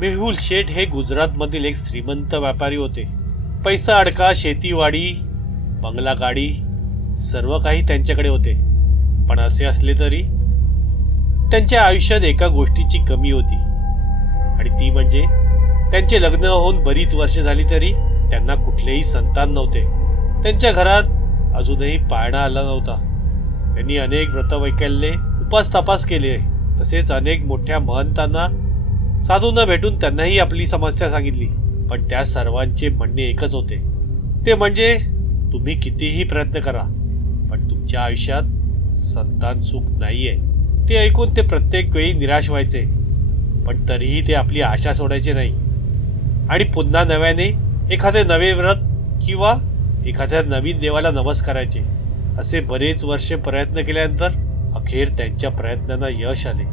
मेहुल शेठ हे गुजरातमधील एक श्रीमंत व्यापारी होते. पैसा अडका शेतीवाडी बंगला गाडी सर्व काही त्यांच्याकडे होते. पण असे असले तरी त्यांच्या आयुष्यात एका गोष्टीची कमी होती. आणि ती म्हणजे त्यांचे लग्न होऊन बरीच वर्ष झाली तरी त्यांना कुठलेही संतान नव्हते. त्यांच्या घरात अजूनही पाळणा आला नव्हता. त्यांनी अनेक व्रतवैकल्ये उपास तपास केले. तसेच अनेक मोठ्या महंतांना साधूंना भेटून त्यांनाही आपली समस्या सांगितली. पण त्या सर्वांचे म्हणणे एकच होते. ते म्हणजे तुम्ही कितीही प्रयत्न करा पण तुमच्या आयुष्यात संतान सुख नाहीये. ते ऐकून ते प्रत्येक वेळी निराश व्हायचे. पण तरीही ते आपली आशा सोडायचे नाही. आणि पुन्हा नव्याने एखादे नवे व्रत किंवा एखाद्या नवीन देवाला नमस करायचे असे बरेच वर्षे प्रयत्न केल्यानंतर अखेर त्यांच्या प्रयत्नांना यश आले.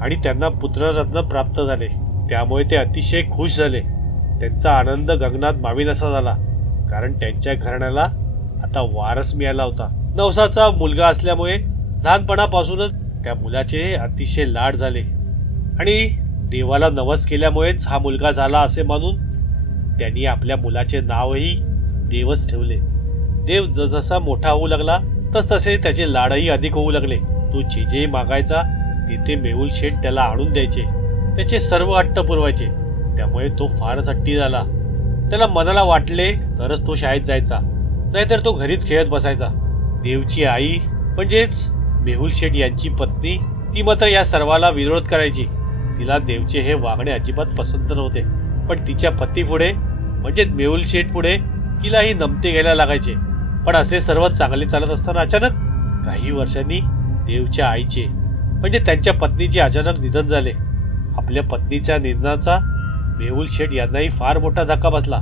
आणि त्यांना पुत्ररत्न प्राप्त झाले. त्यामुळे ते अतिशय खुश झाले. त्यांचा आनंद गगनात माविनासा झाला. कारण त्यांच्या घराण्याला आता वारस मिळाला होता. नवसाचा मुलगा असल्यामुळे लहानपणापासूनच त्या मुलाचे अतिशय लाड झाले. आणि देवाला नवस केल्यामुळेच हा मुलगा झाला असे मानून त्यांनी आपल्या मुलाचे नावही देवच ठेवले. देव जसजसा मोठा होऊ लागला तसतसे त्याचे लाडही अधिक होऊ लागले. तो जे जे मागायचा तिथे मेहुल शेठ त्याला आणून द्यायचे. त्याचे सर्व हट्ट पुरवायचे. त्यामुळे तो फारच हट्टी झाला. त्याला मनाला वाटले तरच तो शाळेत जायचा. नाहीतर तो घरीच खेळत बसायचा. देवची आई म्हणजेच मेहुल शेठ यांची पत्नी ती मात्र या सर्वाला विरोध करायची. तिला देवचे हे वागणे अजिबात पसंत नव्हते. पण तिच्या पती पुढे म्हणजेच मेहुल शेठ पुढे तिलाही नमते घ्यायला लागायचे. पण असे सर्व चांगले चालत असताना अचानक काही वर्षांनी देवच्या आईचे म्हणजे त्यांच्या पत्नीचे अचानक निधन झाले. आपल्या पत्नीच्या निधनाचा मेहुल शेठ यांनाही फार मोठा धक्का बसला.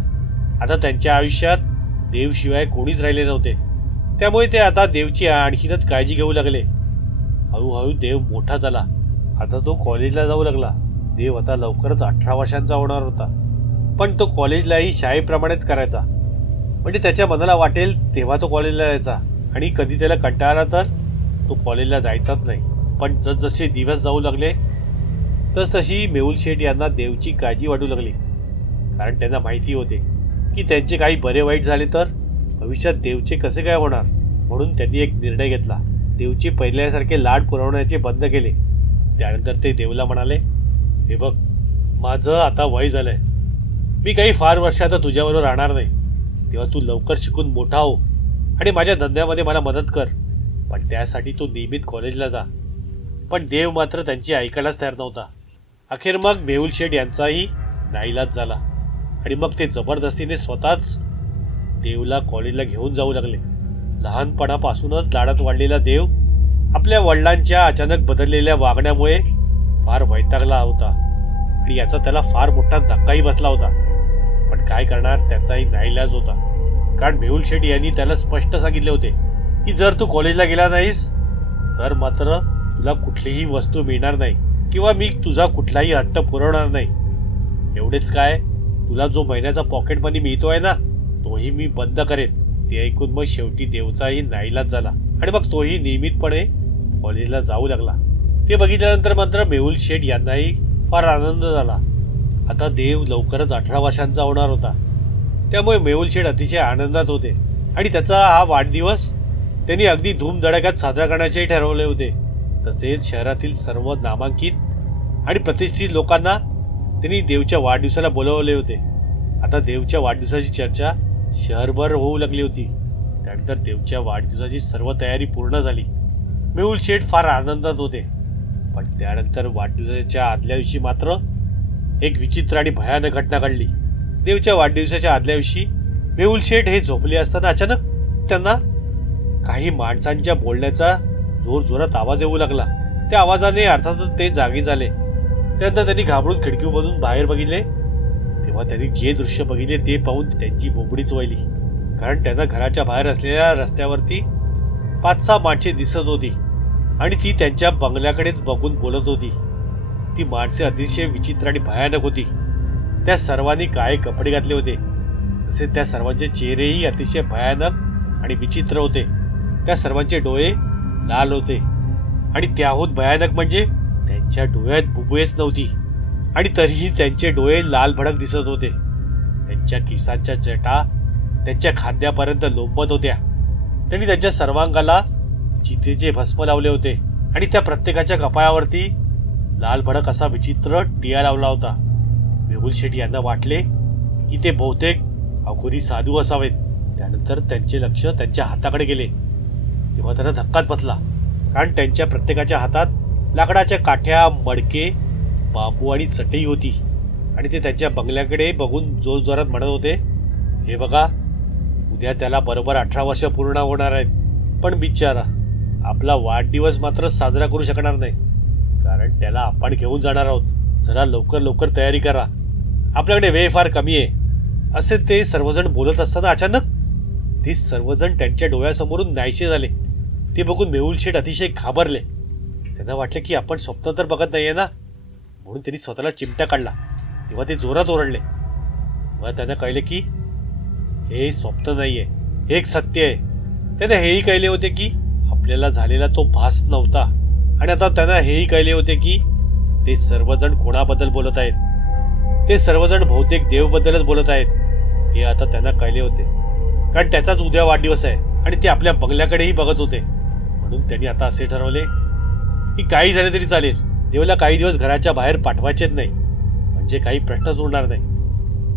आता त्यांच्या आयुष्यात देवशिवाय कोणीच राहिले नव्हते. त्यामुळे ते आता देवची आणखीनच काळजी घेऊ लागले. हळूहळू देव मोठा झाला. आता तो कॉलेजला जाऊ लागला. देव आता लवकरच अठरा वर्षांचा होणार होता. पण तो कॉलेजलाही शाळेप्रमाणेच करायचा. म्हणजे त्याच्या मनाला वाटेल तेव्हा तो कॉलेजला जायचा. आणि कधी त्याला कंटाळला तर तो कॉलेजला जायचाच नाही. पण जसजसे दिवस जाऊ लागले तसतशी मेहुल शेठ यांना देवची काळजी वाटू लागली. कारण त्यांना माहिती होते की त्यांचे काही बरे वाईट झाले तर भविष्यात देवचे कसे काय होणार? म्हणून त्यांनी एक निर्णय घेतला. देवचे पहिल्यासारखे लाड पुरवण्याचे बंद केले. त्यानंतर ते देवला म्हणाले हे बघ माझं आता वय झालं आहे मी काही फार वर्ष आता तुझ्याबरोबर राहणार नाही. तेव्हा तू लवकर शिकून मोठा हो आणि माझ्या धंद्यामध्ये मला मदत कर. पण त्यासाठी तू नियमित कॉलेजला जा. पण देव मात्र त्यांची ऐकायलाच तयार नव्हता. अखेर मग मेहुल शेठ यांचाही नाईलाज झाला. आणि मग ते जबरदस्तीने स्वतःच देवला कॉलेजला घेऊन जाऊ लागले. लहानपणापासूनच लाडात वाढलेला देव आपल्या वडिलांच्या अचानक बदललेल्या वागण्यामुळे फार वैतागला होता. आणि याचा त्याला फार मोठा धक्काही बसला होता. पण काय करणार त्याचाही नाईलाज होता. कारण मेहुल शेट्टी यांनी त्याला स्पष्ट सांगितले होते की जर तू कॉलेजला गेला नाहीस तर मात्र तुला कुठलीही वस्तू मिळणार नाही किंवा मी तुझा कुठलाही हट्ट पुरवणार नाही. एवढेच काय? तुला जो महिन्याचा पॉकेट मनी मिळतोय ना तोही मी बंद करेन. ते ऐकून मग शेवटी देवचाही नाईलाज झाला. आणि मग तोही नियमितपणे कॉलेजला जाऊ लागला. ते बघितल्यानंतर मात्र मेहुल शेठ यांनाही फार आनंद झाला. आता देव लवकरच अठरा वर्षांचा होणार होता. त्यामुळे मेहुल शेठ अतिशय आनंदात होते. आणि त्याचा हा वाढदिवस त्यांनी अगदी धूमधडाक्यात साजरा करण्याचेही ठरवले होते. तसेच शहरातील सर्व नामांकित आणि प्रतिष्ठित लोकांना त्यांनी देवच्या वाढदिवसाला बोलवले होते. आता देवच्या वाढदिवसाची चर्चा शहरभर होऊ लागली होती. त्यानंतर देवच्या वाढदिवसाची सर्व तयारी पूर्ण झाली. मेहुल शेठ फार आनंदात होते. पण त्यानंतर वाढदिवसाच्या आदल्या दिवशी मात्र एक विचित्र आणि भयानक घटना घडली. देवच्या वाढदिवसाच्या आदल्या दिवशी मेहुल शेठ हे झोपले असताना अचानक त्यांना काही माणसांच्या बोलण्याचा जोर जोरात आवाज येऊ लागला. त्या आवाजाने अर्थातच ते जागी झाले. त्यानंतर त्यांनी घाबरून खिडकीमधून बाहेर बघितले. तेव्हा त्यांनी जे दृश्य बघितले ते पाहून त्यांची बोबडीच वाहिली कारण त्यांना घराच्या बाहेर असलेल्या रस्त्यावरती पाच सहा माणसे दिसत होती. आणि ती त्यांच्या बंगल्याकडेच बघून बोलत होती. ती माणसे अतिशय विचित्र आणि भयानक होती. त्या सर्वांनी काय कपडे घातले होते. तसेच त्या सर्वांचे चेहरेही अतिशय भयानक आणि विचित्र होते. त्या सर्वांचे डोळे लाल होते. आणि त्याहून भयानक म्हणजे त्यांच्या डोळ्यात बुबुळेच नव्हती. आणि तरीही त्यांचे डोळे लाल भडक दिसत होते. त्यांच्या किसांच्या जटा त्यांच्या खांद्यापर्यंत लोंबत होत्या. त्यांनी त्यांच्या सर्वांगाला चितेचे भस्म लावले होते. आणि त्या प्रत्येकाच्या कपाळावरती लाल भडक असा विचित्र टिया लावला होता. मेहुल शेठ यांना वाटले की ते बहुतेक अघोरी साधू असावेत. त्यानंतर त्यांचे लक्ष त्यांच्या हाताकडे गेले. तेव्हा त्यांना धक्काच बसला. कारण त्यांच्या प्रत्येकाच्या हातात लाकडाच्या काठ्या मडके बांबू आणि चटई होती. आणि ते त्यांच्या बंगल्याकडे बघून जोर जोरात म्हणत होते हे बघा उद्या त्याला बरोबर अठरा वर्ष पूर्ण होणार आहेत. पण बिचारा आपला वाढदिवस मात्र साजरा करू शकणार नाही. कारण त्याला आपण घेऊन जाणार आहोत. जरा लवकर लवकर तयारी करा. आपल्याकडे वेळ फार कमी आहे. असे ते सर्वजण बोलत असताना अचानक ते सर्वजण त्यांच्या डोळ्यासमोरून नाहीसे झाले. ते बघून मेहुल शेठ अतिशय घाबरले. त्यांना वाटले की आपण स्वप्न तर बघत नाहीये ना? म्हणून त्यांनी स्वतःला चिमटा काढला. तेव्हा ते जोरात ओरडले. तेव्हा त्यांना कळले की हे स्वप्न नाहीये. हे एक सत्य आहे. त्यांना हेही कळले होते की आपल्याला झालेला तो भास नव्हता. आणि आता त्यांना हेही कळले होते की ते सर्वजण कोणाबद्दल बोलत आहेत? ते सर्वजण बहुतेक देवबद्दलच बोलत आहेत. हे आता त्यांना कळले होते. कारण त्याचाच उद्या वाढदिवस आहे. आणि ते आपल्या बंगल्याकडेही बघत होते. म्हणून त्यांनी आता असे ठरवले की काही झाले तरी चालेल. देवला काही दिवस घराच्या बाहेर पाठवायचेच नाही. म्हणजे काही प्रश्नच उरणार नाही.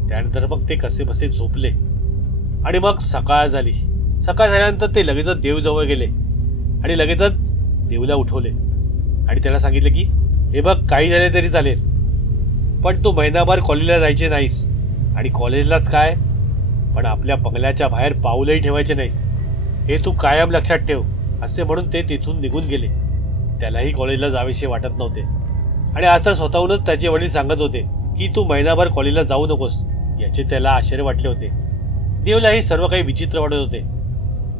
त्यानंतर मग ते कसे बसे झोपले. आणि मग सकाळ झाली. सकाळ झाल्यानंतर ते लगेचच देवजवळ गेले. आणि लगेचच देवला उठवले. आणि त्याला सांगितलं की हे बघ काही झाले तरी चालेल. पण तू महिनाभर कॉलेजला जायचे नाहीस. आणि कॉलेजलाच काय? पण आपल्या बंगल्याच्या बाहेर पाऊलही ठेवायचे नाहीस. हे तू कायम लक्षात ठेव. असे म्हणून ते तिथून निघून गेले. त्यालाही कॉलेजला जावेसे वाटत नव्हते. आणि आता स्वतःहूनच त्याचे वडील सांगत होते की तू महिनाभर कॉलेजला जाऊ नकोस. याचे त्याला आश्चर्य वाटले होते. देवलाही सर्व काही विचित्र वाटत होते.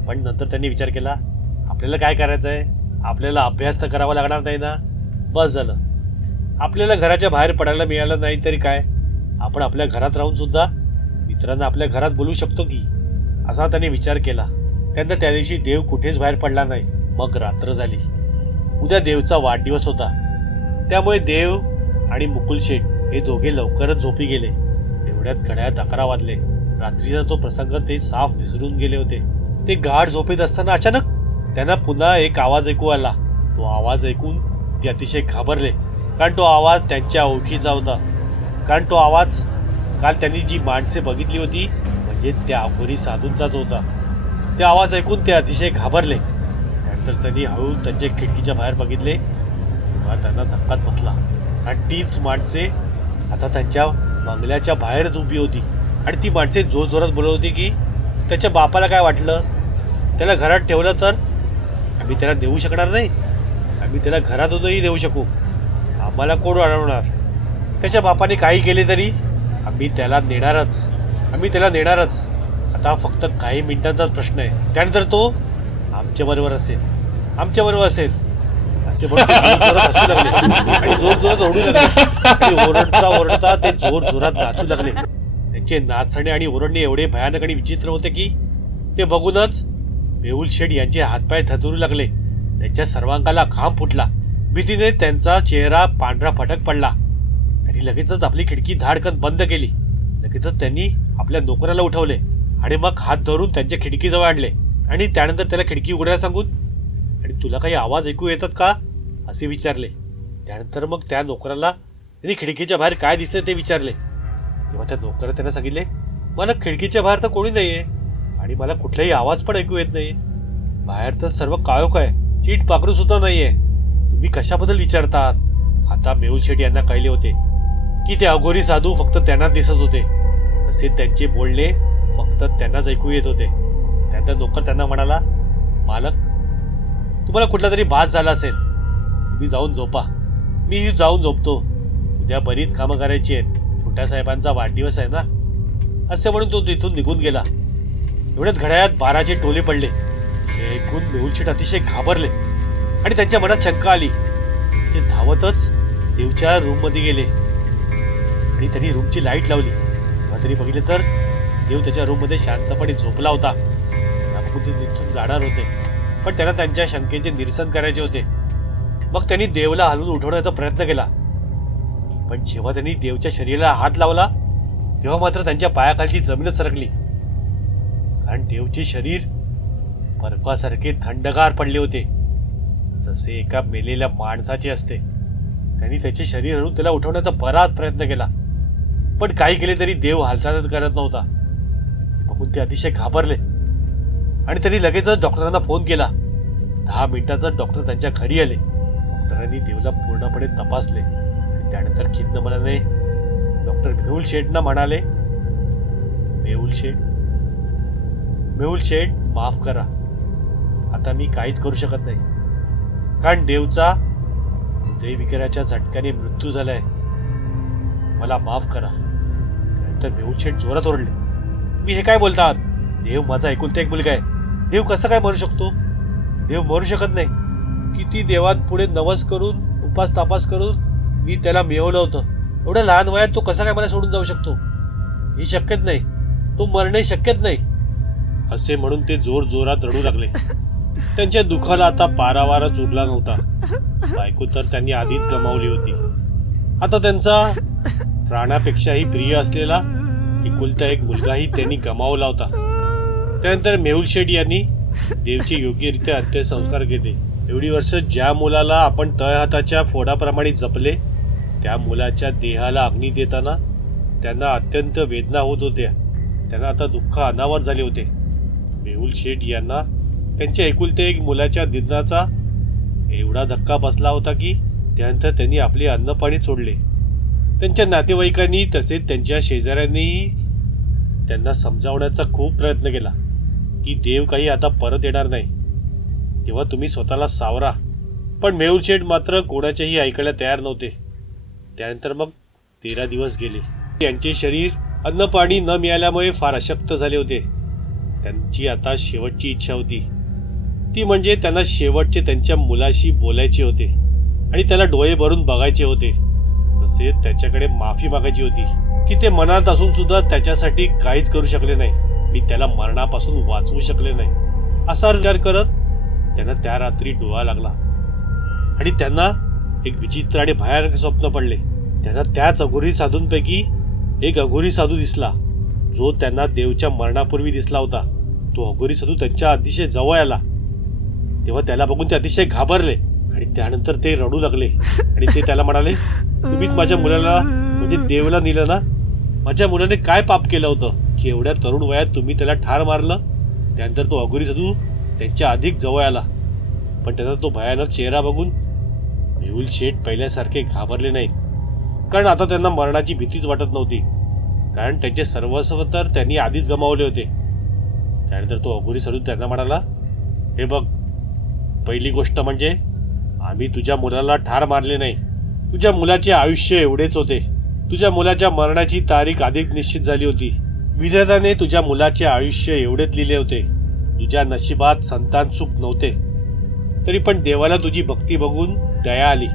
पण नंतर त्यांनी विचार केला आपल्याला काय करायचं आहे आपल्याला अभ्यास तर करावा लागणार नाही ना? बस झालं. आपल्याला घराच्या बाहेर पडायला मिळालं नाही तरी काय? आपण आपल्या घरात राहून सुद्धा मित्रांना आपल्या घरात बोलू शकतो की? असा त्याने विचार केला. त्यांना त्या दिवशी देव कुठेच बाहेर पडला नाही. मग रात्र झाली. उद्या देवचा वाढदिवस होता. त्यामुळे देव आणि मुकुल शेठ हे दोघे लवकरच झोपी गेले. एवढ्यात घड्यात अकरा वाजले. रात्रीचा तो प्रसंग ते साफ विसरून गेले होते. ते गाढ झोपेत असताना अचानक त्यांना पुन्हा एक आवाज ऐकू आला. तो आवाज ऐकून ते अतिशय घाबरले. कारण तो आवाज त्यांच्या ओळखीचा होता. कारण तो आवाज काल त्यांनी जी माणसे बघितली होती म्हणजे त्या अघोरी साधूंचाच होता. ते आवाज ऐकून ते अतिशय घाबरले. त्यानंतर त्यांनी हळू त्यांच्या खिडकीच्या बाहेर बघितले. तेव्हा त्यांना धक्काच बसला. आणि तीच माणसे आता त्यांच्या बंगल्याच्या बाहेरच उभी होती. आणि ती माणसे जोरजोरात बोलत होती की त्याच्या बापाला काय वाटलं? त्याला घरात ठेवलं तर आम्ही त्याला देऊ शकणार नाही? आम्ही त्याला घरातूनही देऊ शकू. आम्हाला कोण अडवणार त्याच्या बापाने काही केले तरी आम्ही त्याला नेणारच आम्ही त्याला नेणारच आता फक्त काही मिनिटांचाच प्रश्न आहे. त्यानंतर तो आमच्याबरोबर असेल. असेल. असे बरोबर असेल लागले. आणि जोर जोरात लागले. ओरडता ओरडता ते जोर जोरात नाचू लागले. त्यांचे नाचणे आणि ओरडणे एवढे भयानक आणि विचित्र होते की ते बघूनच मेहुल शेठ यांचे हातपाय थतुरू लागले. त्यांच्या सर्वांगाला घाम फुटला. भीतीने त्यांचा चेहरा पांढरा फटक पडला. त्यांनी लगेचच आपली खिडकी धाडकन बंद केली. लगेचच त्यांनी आपल्या नोकराला उठवले. आणि मग हात धरून त्यांच्या खिडकीजवळ आणले. आणि त्यानंतर त्याला खिडकी उघडायला सांगून आणि तुला काही आवाज ऐकू येतात का? असे विचारले. त्यानंतर मग त्या नोकराला त्यांनी खिडकीच्या बाहेर काय दिसतंय ते विचारले. तेव्हा त्या नोकराने त्यांना सांगितले मला खिडकीच्या बाहेर तर कोणी नाहीये आणि मला कुठलाही आवाज पण ऐकू येत नाही बाहेर तर सर्व काळोख आहे चीट पाखरू सुद्धा नाहीये. तुम्ही कशाबद्दल विचारतात? आता मेहुल शेठ यांना कळले होते की ते अघोरी साधू फक्त त्यांना दिसत होते. तसे त्यांचे बोलणे फक्त त्यांनाच ऐकू येत होते. त्यानंतर नोकर त्यांना म्हणाला मालक तुम्हाला कुठला तरी भास झाला असेल. तुम्ही जाऊन झोपा. मी जाऊन झोपतो. उद्या बरीच कामं करायची आहेत. छोट्या साहेबांचा वाढदिवस आहे ना? असे म्हणून तो तिथून निघून गेला. एवढ्याच घड्याळात बाराचे टोले पडले. हे ऐकून मेहुलशेठ अतिशय घाबरले आणि त्यांच्या मनात शंका आली. ते धावतच देवच्या रूममध्ये गेले. आणि त्यांनी रूमची लाइट लावली. तरी बघितलं तर देव त्याच्या रूममध्ये शांतपणे झोपला होता. त्यामुळे ते तिथून जाणार होते. पण त्यांना त्यांच्या शंकेचे निरसन करायचे होते. मग त्यांनी देवला हलवून उठवण्याचा प्रयत्न केला. पण जेव्हा त्यांनी देवच्या शरीराला हात लावला तेव्हा मात्र त्यांच्या पायाखालची जमीनच सरकली. कारण देवचे शरीर बर्फासारखे थंडगार पडले होते. जसे एका मेलेल्या माणसाचे असते. त्यांनी त्याचे शरीर हलवून त्याला उठवण्याचा बराच प्रयत्न केला. पण काही केले तरी देव हालचालच करत नव्हता. बघून ते अतिशय घाबरले. आणि त्यांनी लगेचच डॉक्टरांना फोन केला. दहा मिनिटातच डॉक्टर त्यांच्या घरी आले. डॉक्टरांनी देवला पूर्णपणे तपासले. आणि त्यानंतर खिन्न मनाने डॉक्टर मेहुल शेठना म्हणाले मेहुल शेठ मेहुल शेठ माफ करा. आता मी काहीच करू शकत नाही. कारण देवचा हृदयविकाराच्या झटक्याने मृत्यू झालाय. मला माफ करा. त्यानंतर मेहुल शेठ जोरात ओरडले. तुम्ही हे काय बोलतात? देव माझा एकुलता एक मुलगा आहे. देव कसं काय मरू शकतो? देव मरू शकत नाही. किती देवात पुढे नवस करून उपास तापास करून मी त्याला मिळवलं होतं. एवढ्या लहान वयात तो कसा काय मला सोडून जाऊ शकतो? हे शक्यच नाही. तो मरणे शक्यच नाही. असे म्हणून ते जोर जोरात रडू लागले. त्यांच्या दुःखाला आता पारावारच उरला नव्हता. बायको तर त्यांनी आधीच गमावली होती. आता त्यांचा प्राणापेक्षाही प्रिय असलेला एकुलता एक मुलगाही त्यांनी गमावला होता. त्यानंतर मेहुल शेठ यांनी देवचे योग्यरित्या अंत्यसंस्कार केले. एवढी वर्ष ज्या मुलाला आपण तळहाताच्या फोडाप्रमाणे जपले त्या मुलाच्या देहाला अग्नी देताना त्यांना अत्यंत वेदना होत होत्या. त्यांना आता दुःख अनावर झाले होते. मेहुल शेठ यांना त्यांच्या एकुलते एक मुलाच्या निधनाचा एवढा धक्का बसला होता की त्यानंतर त्यांनी आपले अन्नपाणी सोडले. त्यांच्या नातेवाईकांनी तसेच त्यांच्या शेजाऱ्यांनी त्यांना समजावण्याचा खूप प्रयत्न केला की देव काही आता परत येणार नाही. तेव्हा तुम्ही स्वतःला सावरा. पण मेहुल शेठ मात्र कोणाच्याही ऐकायला तयार नव्हते. त्यानंतर मग तेरा दिवस गेले. त्यांचे शरीर अन्न पाणी न मिळाल्यामुळे फार अशक्त झाले होते. त्यांची आता शेवटची इच्छा होती. ती म्हणजे त्यांना शेवटचे त्यांच्या मुलाशी बोलायचे होते आणि त्याला डोळे भरून बघायचे होते. तसेच त्याच्याकडे माफी मागायची होती. की ते मनात असून सुद्धा त्याच्यासाठी काहीच करू शकले नाही. मी त्याला मरणापासून वाचवू शकले नाही. असा विचार करत त्यांना त्या रात्री डोळा लागला. आणि त्यांना एक विचित्र आणि भयानक स्वप्न पडले. त्यांना त्याच अघोरी साधूंपैकी एक अघोरी साधू दिसला. जो त्यांना देवच्या मरणापूर्वी दिसला होता. तो अघोरी साधू त्यांच्या अतिशय जवळ आला. तेव्हा त्याला बघून ते अतिशय घाबरले. आणि त्यानंतर ते रडू लागले. आणि ते त्याला म्हणाले तुम्हीच माझ्या मुलाला म्हणजे देवला नेलं ना? माझ्या मुलाने काय पाप केलं होतं? की एवढ्या तरुण वयात तुम्ही त्याला ठार मारलं? त्यानंतर तो अघोरी साधू त्यांच्या अधिक जवळ आला. पण त्याचा तो भयानक चेहरा बघून मेहुल शेठ पहिल्यासारखे घाबरले नाहीत. कारण आता त्यांना मरणाची भीतीच वाटत नव्हती. कारण त्यांचे सर्वस्व तर त्यांनी आधीच गमावले होते. त्यानंतर तो अघोरी साधू त्यांना म्हणाला हे बघ पहिली गोष्ट म्हणजे आम्ही तुझ्या मुलाला ठार मारले नाही. तुझ्या मुलाचे आयुष्य एवढेच होते. तुझ्या मुलाच्या मरणाची तारीख अधिक निश्चित झाली होती. विधाताने तुझ्या मुलाचे आयुष्य एवढेच लिहिले होते. तुझ्या नशिबात संतान सुख नव्हते. तरी पण देवाला तुझी भक्ती बघून दया आली.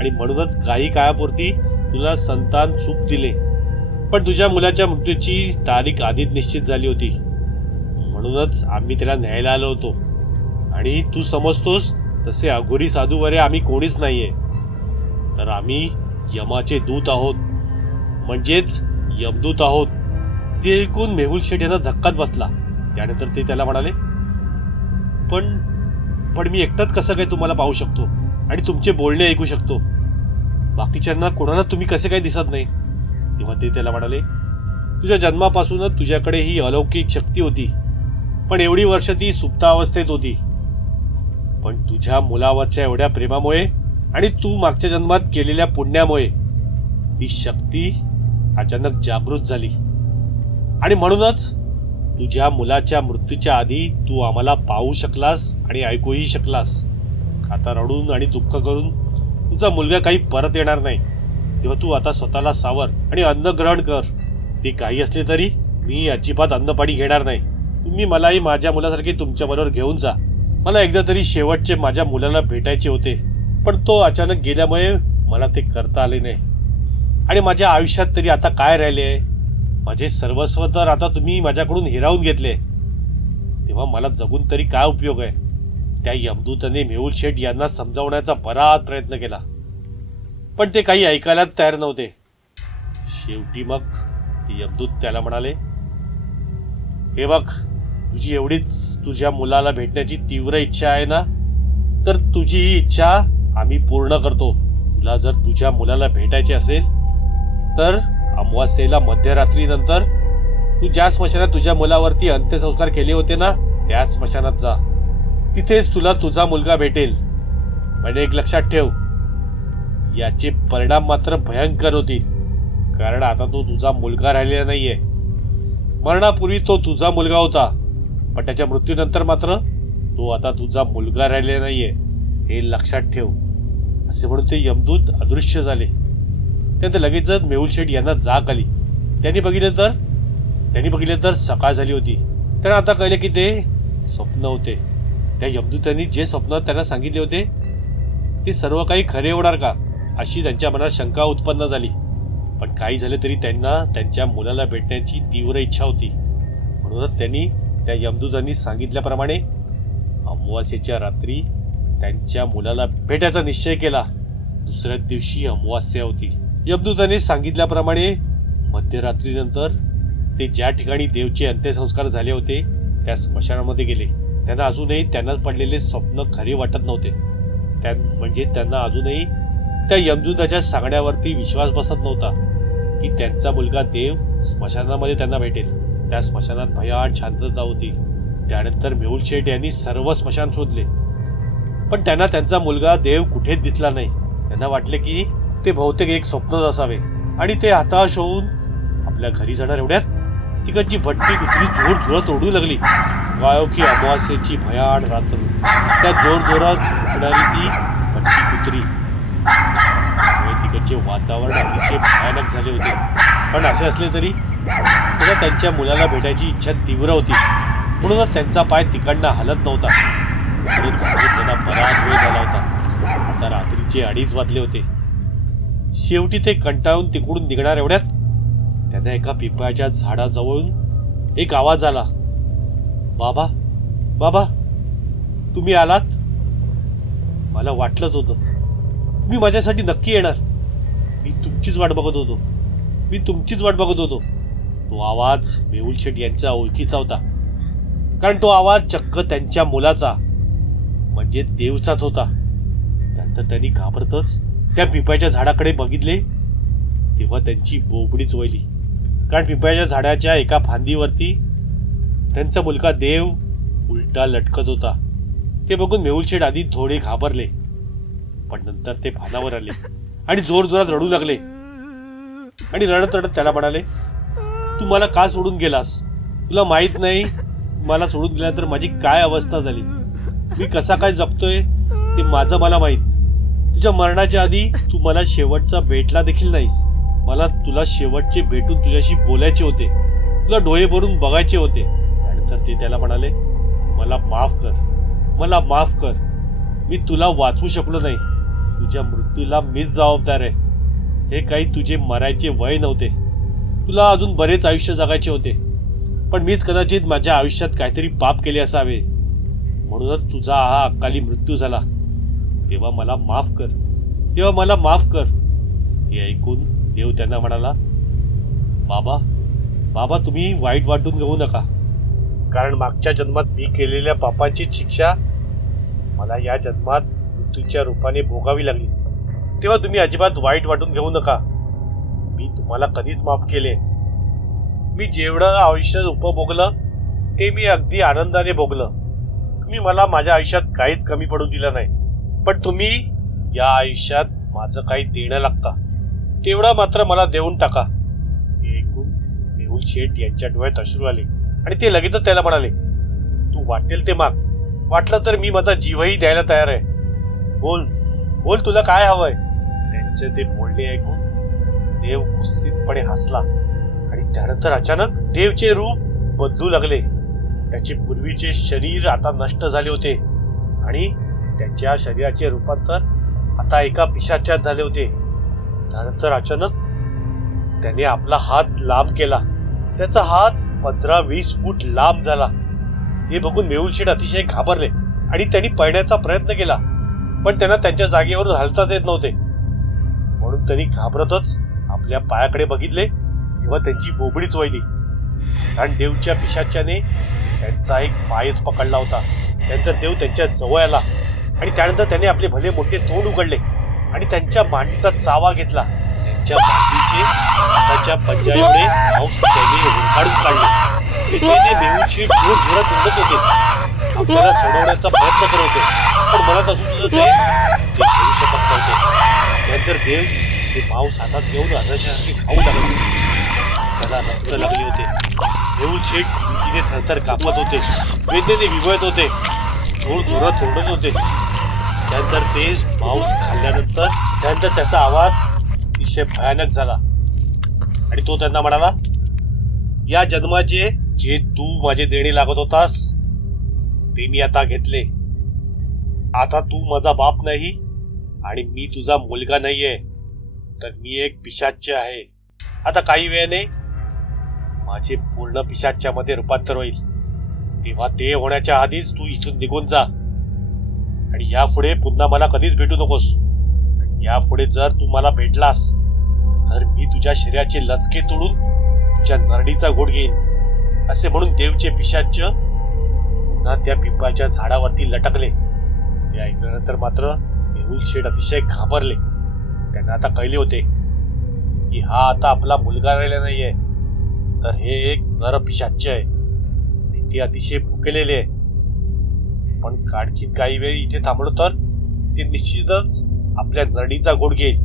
आणि म्हणूनच काही काळापुरती तुला संतान सुख दिले. पण तुझ्या मुलाच्या मृत्यूची तारीख आधीच निश्चित झाली होती. म्हणूनच आम्ही त्याला न्यायला आलो होतो. आणि तू समजतोस तसे अघोरी साधू वरे आम्ही कोणीच नाहीये. तर आम्ही यमाचे दूत आहोत. म्हणजेच यमदूत आहोत. ते ऐकून मेहुल शेठ यांना धक्काच बसला. त्यानंतर ते त्याला म्हणाले पण पण मी एकटाच कसं काय तुम्हाला पाहू शकतो? आणि तुमचे बोलणे ऐकू शकतो? बाकीच्यांना कोणाला तुम्ही कसे काय दिसत नाही? तेव्हा ते त्याला म्हणाले तुझ्या जन्मापासूनच तुझ्याकडे ही अलौकिक शक्ती होती. पण एवढी वर्ष ती सुप्तावस्थेत होती. पण तुझ्या मुलावरच्या एवढ्या प्रेमामुळे आणि तू मागच्या जन्मात केलेल्या पुण्यामुळे ती शक्ती अचानक जागृत झाली. आणि म्हणूनच तुझ्या मुलाच्या मृत्यूच्या आधी तू आम्हाला पाहू शकलास आणि ऐकूही शकलास. आता रडून आणि दुःख करून तुझा मुलगा काही परत येणार नाही. तेव्हा तू आता स्वतःला सावर आणि अन्न ग्रहण कर. ते काही असले तरी मी अजिबात अन्नपाणी घेणार नाही. तुम्ही मलाही माझ्या मुलासारखी तुमच्या बरोबर घेऊन जा. मला एकदा तरी शेवटचे माझ्या मुलाला भेटायचे होते. पण तो अचानक गेल्यामुळे मला ते करता आले नाही. आणि माझ्या आयुष्यात तरी आता काय राहिले? माझे सर्वस्व तर आता तुम्ही माझ्याकडून हिरावून घेतले. तेव्हा मला जगून तरी काय उपयोग आहे? त्या यमदूताने मेहुल शेठ यांना समजावण्याचा बराच प्रयत्न केला. पण ते काही ऐकायलाच तयार नव्हते. शेवटी मग ते यमदूत त्याला म्हणाले हे बघ तुझी एवढीच तुझ्या मुलाला भेटण्याची तीव्र इच्छा आहे ना? तर तुझी ही इच्छा आम्ही पूर्ण करतो. तुला जर तुझ्या मुलाला भेटायचे असेल तर अमावास्येला मध्यरात्रीनंतर तू ज्या स्मशानात तुझ्या मुलावरती अंत्यसंस्कार केले होते ना त्या स्मशानात जा. तिथेच तुला तुझा मुलगा भेटेल. पण एक लक्षात ठेव याचे परिणाम मात्र भयंकर होतील. कारण आता तो तुझा मुलगा राहिलेला नाहीये. मरणापूर्वी तो तुझा मुलगा होता पण त्याच्या मृत्यूनंतर मात्र तो आता तुझा मुलगा राहिलेला नाहीये. हे लक्षात ठेव. असे म्हणून ते यमदूत अदृश्य झाले. त्यानंतर लगेचच मेहुल शेठ यांना जाग आली. त्यांनी बघितलं तर त्यांनी बघितलं तर सकाळ झाली होती. त्यांना आता कळले की ते स्वप्न होते. त्या यमदूतांनी जे स्वप्न त्यांना सांगितले होते ते सर्व काही खरे होणार का? अशी त्यांच्या मनात शंका उत्पन्न झाली. पण काही झाले तरी त्यांना त्यांच्या मुलाला भेटण्याची तीव्र इच्छा होती. म्हणूनच त्यांनी त्या यमदूतांनी सांगितल्याप्रमाणे अमावास्येच्या रात्री त्यांच्या मुलाला भेटायचा निश्चय केला. दुसऱ्या दिवशी अमावास्या होती. यमदूतांनी सांगितल्याप्रमाणे मध्यरात्रीनंतर ते ज्या ठिकाणी देवचे अंत्यसंस्कार झाले होते त्या स्मशानामध्ये गेले. त्यांना अजूनही त्यांना पडलेले स्वप्न खरे वाटत नव्हते. त्या म्हणजे त्यांना अजूनही त्या यमदूताच्या सांगण्यावरती विश्वास बसत नव्हता की त्यांचा मुलगा देव स्मशानामध्ये त्यांना भेटेल. त्या स्मशानात भयान शांतता होती. त्यानंतर मेहुल शेठ यांनी सर्व स्मशान शोधले. पण त्यांना त्यांचा मुलगा देव कुठेच दिसला नाही. त्यांना वाटले की ते बहुतेक एक स्वप्नच असावे. आणि ते हताश होऊन आपल्या घरी जाणार. एवढ्यात तिकडची भट्टी कुठली जोर जोरात ओढू लागली. गायोकी अमावास्येची भयान रात्र. त्या जोर जोरात उठणारी ती भट्टी कुत्री. तिकडचे वातावरण अतिशय भयानक झाले होते. पण असे असले तरी त्यांच्या मुलाला भेटायची इच्छा तीव्र होती. म्हणूनच त्यांचा पाय तिकडनं हलत नव्हता. त्यांना बराच वेळ झाला होता. आता रात्रीचे अडीच वाजले होते. शेवटी ते कंटाळून तिकडून निघणार एवढ्यात त्यांना एका पिंपळाच्या झाडाजवळून एक आवाज आला. बाबा बाबा तुम्ही आलात? मला वाटलंच होतं. तुम्ही माझ्यासाठी नक्की येणार. मी तुमचीच वाट बघत होतो. मी तुमचीच वाट बघत होतो. तो आवाज मेहुल शेठ यांच्या ओळखीचा होता. कारण तो आवाज चक्क त्यांच्या मुलाचा म्हणजे देवचाच होता. त्यानंतर त्यांनी घाबरतच त्या पिंपळाच्या झाडाकडे बघितले तेव्हा त्यांची बोबडीच वळली. कारण पिंपळाच्या झाडाच्या एका फांदीवरती त्यांचा मुलगा देव उलटा लटकत होता. ते बघून मेहुलशेठ आधी थोडे घाबरले पण नंतर ते भानावर आले आणि जोर जोरात रडू लागले. आणि रडत रडत त्याला म्हणाले तू मला का सोडून गेलास? तुला माहीत नाही मला सोडून गेल्यानंतर माझी काय अवस्था झाली? मी कसा काय जगतोय ते माझं मला माहीत. तुझ्या मरणाच्या आधी तू मला शेवटचा भेटला देखील नाहीस. मला तुला शेवटचे भेटून तुझ्याशी बोलायचे होते. तुला डोळे भरून बघायचे होते. त्यानंतर ते त्याला म्हणाले मला माफ कर. मला माफ कर. मी तुला वाचवू शकलो नाही. तुझ्या मृत्यूला मीच जबाबदार आहे. हे काही तुझे मरायचे वय नव्हते. तुला अजून बरेच आयुष्य जगायचे होते. पण मीच कदाचित माझ्या आयुष्यात काहीतरी पाप केले असावे. म्हणूनच तुझा हा अकाली मृत्यू झाला. तेव्हा मला माफ कर. तेव्हा मला माफ कर. हे ऐकून देव त्यांना म्हणाला बाबा बाबा तुम्ही वाईट वाटून घेऊ नका. कारण मागच्या जन्मात मी केलेल्या पापाची शिक्षा मला या जन्मात मृत्यूच्या रूपाने भोगावी लागली. तेव्हा तुम्ही अजिबात वाईट वाटून घेऊ नका. मी तुम्हाला कधीच माफ केले. मी जेवढं आयुष्य उपभोगलं ते मी अगदी आनंदाने भोगलं. तुम्ही मला माझ्या आयुष्यात काहीच कमी पडू दिलं नाही. पण तुम्ही या आयुष्यात माझं काही देणं लागता. तेवढा मात्र मला देऊन टाका. हे ऐकून मेहुल शेठ यांच्या डोळ्यात अश्रू आले आणि ते लगेचच त्याला म्हणाले तू वाटेल ते माग. वाटलं तर मी माझा जीवही द्यायला तयार आहे. बोल बोल तुला काय हवंय. त्यांचे ते बोलणे ऐकून देव कुत्सितपणे हसला आणि त्यानंतर अचानक देवचे रूप बदलू लागले. त्याचे पूर्वीचे शरीर आता नष्ट झाले होते. आणि त्याच्या शरीराचे रूपांतर आता एका पिशाच्यात झाले होते. त्यानंतर अचानक त्याने आपला हात लांब केला. त्याचा हात पंधरा वीस फूट लांब झाला. ते बघून मेहुलशेठ अतिशय घाबरले आणि त्यांनी पळण्याचा प्रयत्न केला. पण त्यांना त्यांच्या जागेवरून हलताच येत नव्हते. म्हणून त्यांनी घाबरतच आपल्या पायाकडे बघितले. तेव्हा त्यांची बोबडीच वळली. कारण देवच्या पिशाच्याने त्यांचा एक पायच पकडला होता. त्यांचा देव त्यांच्या जवळ आला आणि त्यानंतर त्याने आपले भले मोठे तोंड उघडले आणि त्यांच्या मांडीचा चावा घेतला. त्यांच्या मांडीचे त्याच्या पंजाबने एवढे त्याने उघडून काढले. ते देवीची जोर जोरात उडत होते आपल्याला सोडवण्याचा प्रयत्न करत होते. पण मला असून सुद्धा ते करू शकत नव्हते. नंतर देव ते मांस हातात घेऊन अनाच्यासारखे खाऊ लागले. त्याला रक्त लागले होते. देऊळ शेठ भीतीने थरथर कापत होते वेदने विभळत होते जोर जोरात ओरडत होते त्यानंतर ते मांस खाल्ल्यानंतर त्यानंतर त्याचा आवाज अतिशय भयानक झाला आणि तो त्यांना म्हणाला या जन्माचे जे तू माझे देणे लागत होतास ते मी आता घेतले आता तू माझा बाप नाही आणि मी तुझा मुलगा नाहीये तर मी एक पिशाच्य आहे आता काही वेळाने माझे पूर्ण पिशाच्यामध्ये रूपांतर होईल. तेव्हा ते होण्याच्या आधीच तू इथून निघून जा. आणि यापुढे पुन्हा मला कधीच भेटू नकोस. यापुढे जर तू मला भेटलास तर मी तुझ्या शरीराचे लचके तोडून तुझ्या नरडीचा घोट घेईन. असे म्हणून देवचे पिशाच्य पुन्हा त्या पिंपाच्या झाडावरती लटकले. ते ऐकल्यानंतर मात्र मेहुल शेड अतिशय घाबरले. त्यांना आता कळले होते की हा आता आपला मुलगा राहिला नाहीये. तर हे एक नरपिशाच्य आहे. ती ते अतिशय भुकेलेले आहे. पण आणखीन काही वेळ इथे थांबलो तर ते निश्चितच आपल्या नडीचा गोड घेईल.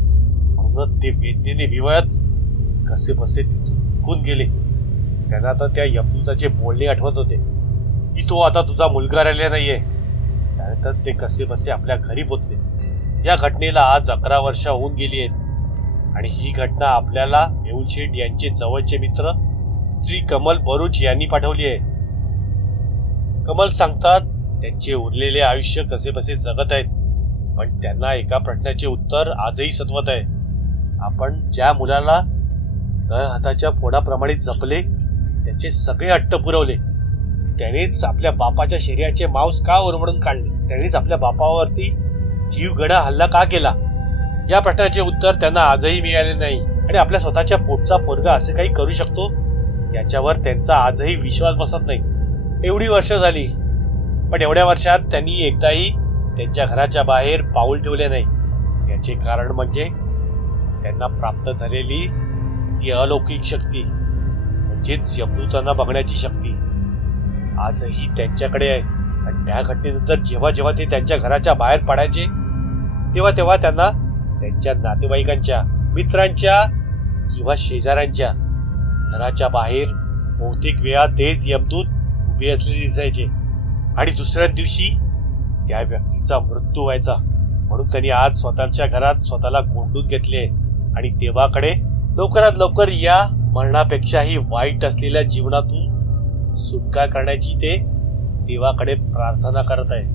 म्हणून ते वेदनेने भिवत कसे बसे तिथून गेले. त्यांना आता त्या यमदूताचे बोलणे आठवत होते. की तो आता तुझा मुलगा राहिला नाहीये. त्यानंतर ते कसे बसे आपल्या घरी पोचले. या घटनेला आज अकरा वर्ष होऊन गेली आहेत. आणि ही घटना आपल्याला मेहुल शेठ यांचे जवळचे मित्र श्री कमल बरुच यांनी पाठवली आहे. कमल सांगतात त्यांचे उरलेले आयुष्य कसे बसे जगत आहेत पण त्यांना एका प्रश्नाचे उत्तर आजही सतवत आहे. आपण ज्या मुलाला तळ हाताच्या फोडाप्रमाणे जपले त्याचे सगळे हट्ट पुरवले. त्यानेच आपल्या बापाच्या शरीराचे मांस का ओरबडून काढले? त्यानेच आपल्या बापावरती जीवगडा हल्ला का केला? या प्रश्नाचे उत्तर त्यांना आजही मिळाले नाही. आणि आपल्या स्वतःच्या पोटचा पोरगा असे काही करू शकतो? याच्यावर त्यांचा आजही विश्वास बसत नाही. एवढी वर्ष झाली. पण एवढ्या वर्षात त्यांनी एकदाही त्यांच्या घराच्या बाहेर पाऊल ठेवले नाही. याचे कारण म्हणजे त्यांना प्राप्त झालेली ती अलौकिक शक्ती म्हणजेच यमदूतांना बघण्याची शक्ती आजही त्यांच्याकडे आहे. आणि त्या घटनेनंतर जेव्हा जेव्हा ते त्यांच्या घराच्या बाहेर पडायचे तेव्हा तेव्हा त्यांना त्यांच्या नातेवाईकांच्या मित्रांच्या किंवा शेजाऱ्यांच्या घराच्या बाहेर बहुतेक वेळा तेच यमदूत उभे असलेले दिसायचे. आणि दुसऱ्याच दिवशी त्या व्यक्तीचा मृत्यू व्हायचा. म्हणून त्यांनी आज स्वतःच्या घरात स्वतःला कोंडून घेतले. आणि देवाकडे लवकरात लवकर या मरणापेक्षाही वाईट असलेल्या जीवनातून सुटका करण्याची ते देवाकडे प्रार्थना करत आहे